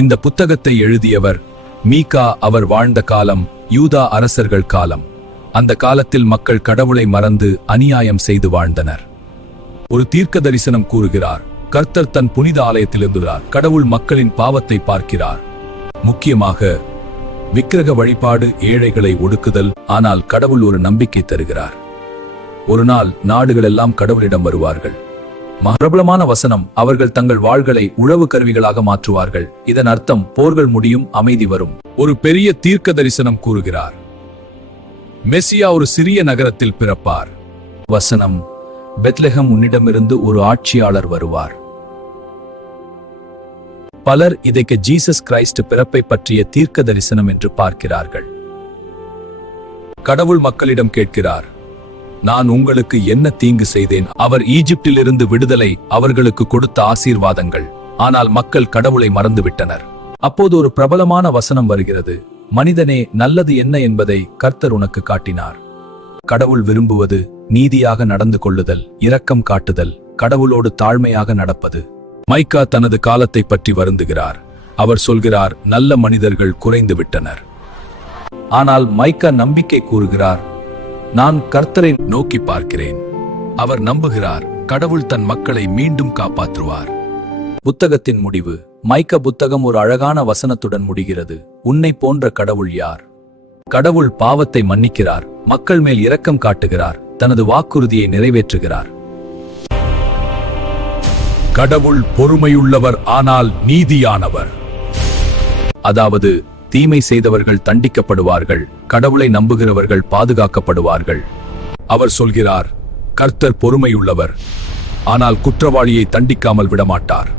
இந்த புத்தகத்தை எழுதியவர் மீகா. அவர் வாழ்ந்த காலம் யூதா அரசர்கள் காலம். அந்த காலத்தில் மக்கள் கடவுளை மறந்து அநியாயம் செய்து வாழ்ந்தனர். ஒரு தீர்க்க தரிசனம் கூறுகிறார், கர்த்தர் தன் புனித ஆலயத்தில் இருந்தார். கடவுள் மக்களின் பாவத்தை பார்க்கிறார். முக்கியமாக விக்கிரக வழிபாடு, ஏழைகளை ஒடுக்குதல். ஆனால் கடவுள் ஒரு நம்பிக்கை தருகிறார். ஒரு நாள் நாடுகளெல்லாம் கடவுளிடம் வருவார்கள். பிரபலமான வசனம், அவர்கள் தங்கள் வாள்களை உழவு கருவிகளாக மாற்றுவார்கள். இதன் அர்த்தம் போர்கள் முடியும், அமைதி வரும். ஒரு பெரிய தீர்க்க தரிசனம் கூறுகிறார், மெசியா ஒரு சிறிய நகரத்தில் பிறப்பார். வசனம், பெத்லெஹம் உன்னிடமிருந்து ஒரு ஆட்சியாளர் வருவார். பலர் இதைக்கு ஜீசஸ் கிரைஸ்ட் பிறப்பை பற்றிய தீர்க்க தரிசனம் என்று பார்க்கிறார்கள். கடவுள் மக்களிடம் கேட்கிறார், நான் உங்களுக்கு என்ன தீங்கு செய்தேன்? அவர் ஈஜிப்டிலிருந்து விடுதலை, அவர்களுக்கு கொடுத்த ஆசீர்வாதங்கள். ஆனால் மக்கள் கடவுளை மறந்துவிட்டனர். அப்போது ஒரு பிரபலமான வசனம் வருகிறது, மனிதனே, நல்லது என்ன என்பதை கர்த்தர் உனக்கு காட்டினார். கடவுள் விரும்புவது நீதியாக நடந்து கொள்ளுதல், இரக்கம் காட்டுதல், கடவுளோடு தாழ்மையாக நடப்பது. மைக்கா தனது காலத்தை பற்றி வருந்துகிறார். அவர் சொல்கிறார், நல்ல மனிதர்கள் குறைந்து விட்டனர். ஆனால் மைக்கா நம்பிக்கை கூறுகிறார், நான் கர்த்தரை நோக்கி பார்க்கிறேன். அவர் நம்புகிறார், கடவுள் தன் மக்களை மீண்டும் காப்பாற்றுவார். புத்தகத்தின் முடிவு. மைக்கா புத்தகம் ஒரு அழகான வசனத்துடன் முடிகிறது. உன்னை போன்ற கடவுள் யார்? கடவுள் பாவத்தை மன்னிக்கிறார், மக்கள் மேல் இரக்கம் காட்டுகிறார், தனது வாக்குறுதியை நிறைவேற்றுகிறார். கடவுள் பொறுமையுள்ளவர், ஆனால் நீதியானவர். அதாவது தீமை செய்தவர்கள் தண்டிக்கப்படுவார்கள், கடவுளை நம்புகிறவர்கள் பாதுகாக்கப்படுவார்கள். அவர் சொல்கிறார், கர்த்தர் பொறுமையுள்ளவர், ஆனால் குற்றவாளியை தண்டிக்காமல் விடமாட்டார்.